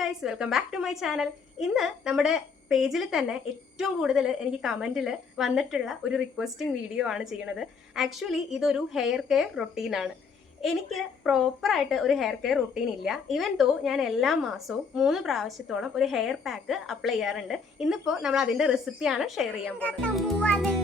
Guys, welcome back to my channel. ഇന്ന് നമ്മുടെ പേജിൽ തന്നെ ഏറ്റവും കൂടുതൽ എനിക്ക് കമൻറ്റിൽ വന്നിട്ടുള്ള ഒരു റിക്വസ്റ്റിംഗ് വീഡിയോ ആണ് ചെയ്യുന്നത്. ആക്ച്വലി ഇതൊരു ഹെയർ കെയർ റൊട്ടീനാണ്. എനിക്ക് പ്രോപ്പറായിട്ട് ഒരു ഹെയർ കെയർ റൊട്ടീൻ ഇല്ല. ഈവൻ ദോ ഞാൻ എല്ലാ മാസവും 3 പ്രാവശ്യത്തോളം ഒരു ഹെയർ പാക്ക് അപ്ലൈ ചെയ്യാറുണ്ട്. ഇന്നിപ്പോൾ നമ്മൾ അതിൻ്റെ റെസിപ്പിയാണ് ഷെയർ ചെയ്യാൻ പോകുന്നത്.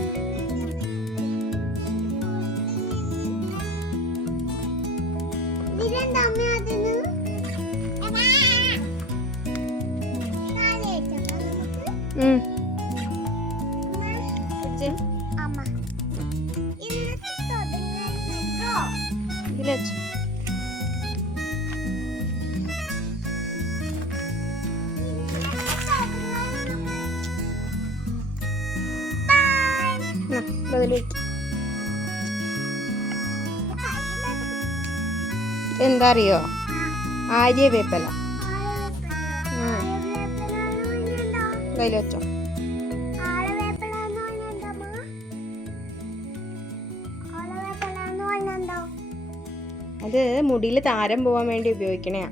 എന്താ അറിയോ? ആര്യവേപ്പില വെച്ചോ. അത് മുടിയിൽ താരം പോവാൻ വേണ്ടി ഉപയോഗിക്കണേ.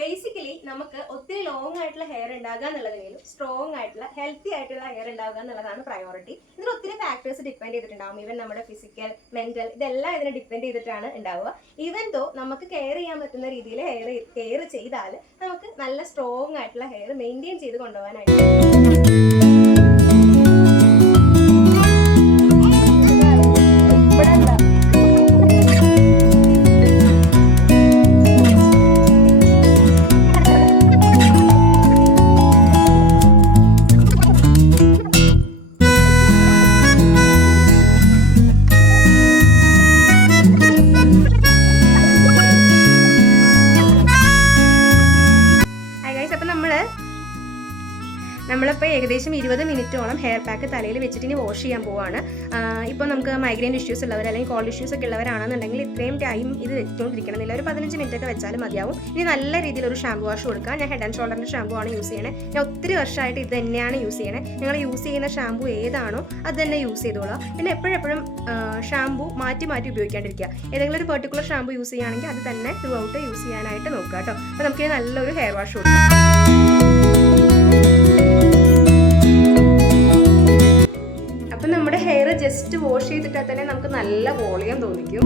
ബേസിക്കലി നമുക്ക് ഒത്തിരി ലോങ് ആയിട്ടുള്ള ഹെയർ ഉണ്ടാകുക എന്നുള്ളതിനും സ്ട്രോങ് ആയിട്ടുള്ള ഹെൽത്തി ആയിട്ടുള്ള ഹെയർ ഉണ്ടാകുക എന്നുള്ളതാണ് പ്രയോറിറ്റി. ഇതിന് ഒത്തിരി ഫാക്ടേഴ്സ് ഡിപ്പെൻഡ് ചെയ്തിട്ടുണ്ടാവും. ഈവൻ നമ്മുടെ ഫിസിക്കൽ, മെന്റൽ, ഇതെല്ലാം ഇതിനെ ഡിപ്പെൻഡ് ചെയ്തിട്ടാണ് ഉണ്ടാവുക. ഈവൻ ദോ നമുക്ക് കെയർ ചെയ്യാൻ പറ്റുന്ന രീതിയിൽ ഹെയർ കെയർ ചെയ്താൽ നമുക്ക് നല്ല സ്ട്രോങ് ആയിട്ടുള്ള ഹെയർ മെയിൻറ്റെയിൻ ചെയ്ത് കൊണ്ടുപോകാനായിട്ട്. നമ്മളിപ്പോൾ ഏകദേശം 20 മിനിറ്റോളം ഹെയർ പാക്ക് തലയിൽ വെച്ചിട്ട് ഇനി വാഷ് ചെയ്യാൻ പോവാണ്. ഇപ്പോൾ നമുക്ക് മൈഗ്രെയിൻ ഇഷ്യൂസ് ഉള്ളവർ അല്ലെങ്കിൽ കോൾഡ് ഇഷ്യൂസ് ഒക്കെ ഉള്ളവരാണെന്നുണ്ടെങ്കിൽ ഇത്രയും ടൈം ഇത് വെച്ചുകൊണ്ടിരിക്കണമെന്നില്ല. ഒരു 15 മിനിറ്റ് ഒക്കെ വെച്ചാലും മതിയാവും. ഇനി നല്ല രീതിയിൽ ഒരു ഷാമ്പു വാഷ് കൊടുക്കുക. ഞാൻ ഹെഡ് ആൻഡ് ഷോൾഡറിൻ്റെ ഷാമ്പു ആണ് യൂസ് ചെയ്യണേ. ഞാൻ ഒത്തിരി വർഷമായിട്ട് ഇത് തന്നെയാണ് യൂസ് ചെയ്യണേ. നിങ്ങൾ യൂസ് ചെയ്യുന്ന ഷാമ്പു ഏതാണോ അത് തന്നെ യൂസ് ചെയ്തോളാം. പിന്നെ എപ്പോഴെപ്പോഴും ഷാമ്പു മാറ്റി മാറ്റി ഉപയോഗിക്കാണ്ടിരിക്കുക. ഏതെങ്കിലും ഒരു പെർട്ടിക്കുലർ ഷാമ്പു യൂസ് ചെയ്യുകയാണെങ്കിൽ അത് തന്നെ ത്രൂ ഔട്ട് യൂസ് ചെയ്യാനായിട്ട് നോക്കുക കേട്ടോ. അപ്പോൾ നമുക്ക് നല്ലൊരു ഹെയർ വാഷ് കൊടുക്കാം. അപ്പം നമ്മുടെ ഹെയർ ജസ്റ്റ് വാഷ് ചെയ്തിട്ടാൽ തന്നെ നമുക്ക് നല്ല വോളിയം തോന്നിക്കും.